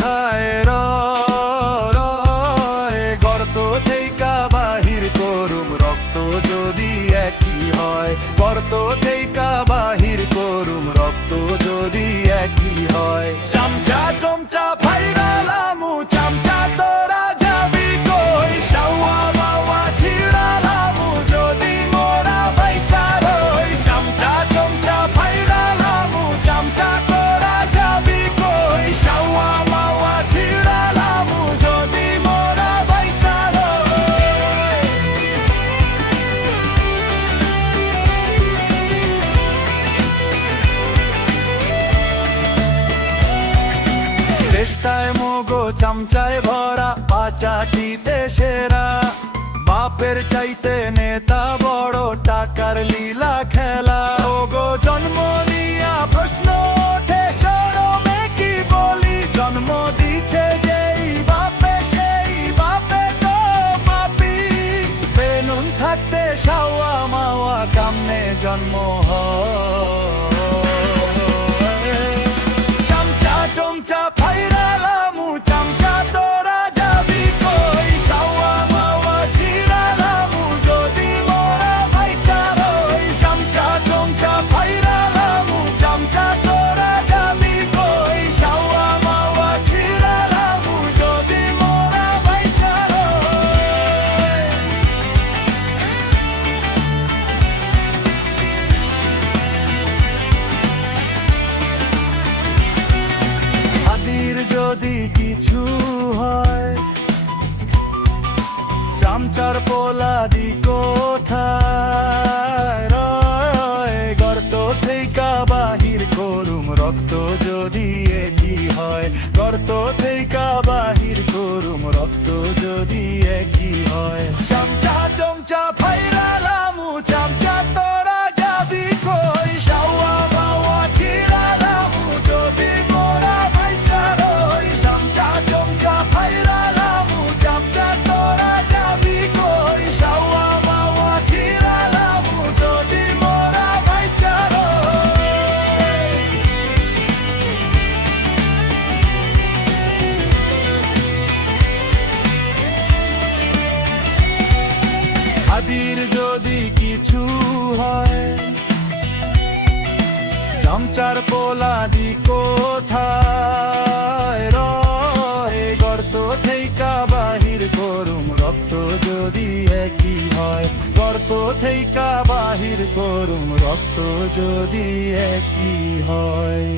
কোথায় রয় গর্ত থেইকা বাহির করুম রক্ত যদি একই হয় গর্ত থেইকা বাহির করুম রক্ত যদি একই হয় চামচা চমচা ফাইরালামু চামচা তোরা যাবি কই শাওয়া মাওয়া ছিড়ালামু যদি মোরা বাইচা রই চামচা চমচা ফাইরালামু চামচা তোরা যাবি কই শাওয়া মাওয়া ছিড়ালামু যদি মোরা বাইচা রই চেষ্টায় মগো চামচায় ভরা পাচাটিতে সেরা বাপের চাইতে নেতা বড় টাকার লীলা খেলা ওগো জন্ম নিয়া প্রশ্ন ওঠে শরমে কি বলি জন্ম দিছে যেই বাপে সেই বাপে তো পাপি বেনুন থাকতে শাওয়া মাওয়া কামনে জন্ম হয় চামচা চমচা ফাইরালামু চামচা তোরা যাবি কই শাওয়া মাওয়া ছিড়ালামু যদি মোরা বাইচা রই চামচা চমচা ফাইরালামু চামচা তোরা যাবি কই শাওয়া মাওয়া ছিড়ালামু যদি মোরা বাইচা রই আদির যদি কিছু হয় চামচার পোলাদি কোথায় রয় গর্ত থেইকা বাহির করুম রক্ত যদি একই হয় গর্ত থেইকা বাহির করুম রক্ত যদি একই হয় চামচা চমচা ফাইরালামু চামচা তোরা যাবি কই শাওয়া মাওয়া ছিড়ালামু যদি মোরা বাইচা রই চামচা চমচা ফাইরালামু চামচা তোরা যাবি কই শাওয়া মাওয়া ছিড়ালামু যদি মোরা বাইচা রই আদির যদি কিছু হয় চামচার পোলাদি কোথায় রয় গর্ত থেইকা বাহির করুম রক্ত যদি একই হয় গর্ত থেইকা বাহির করুম রক্ত যদি একই হয়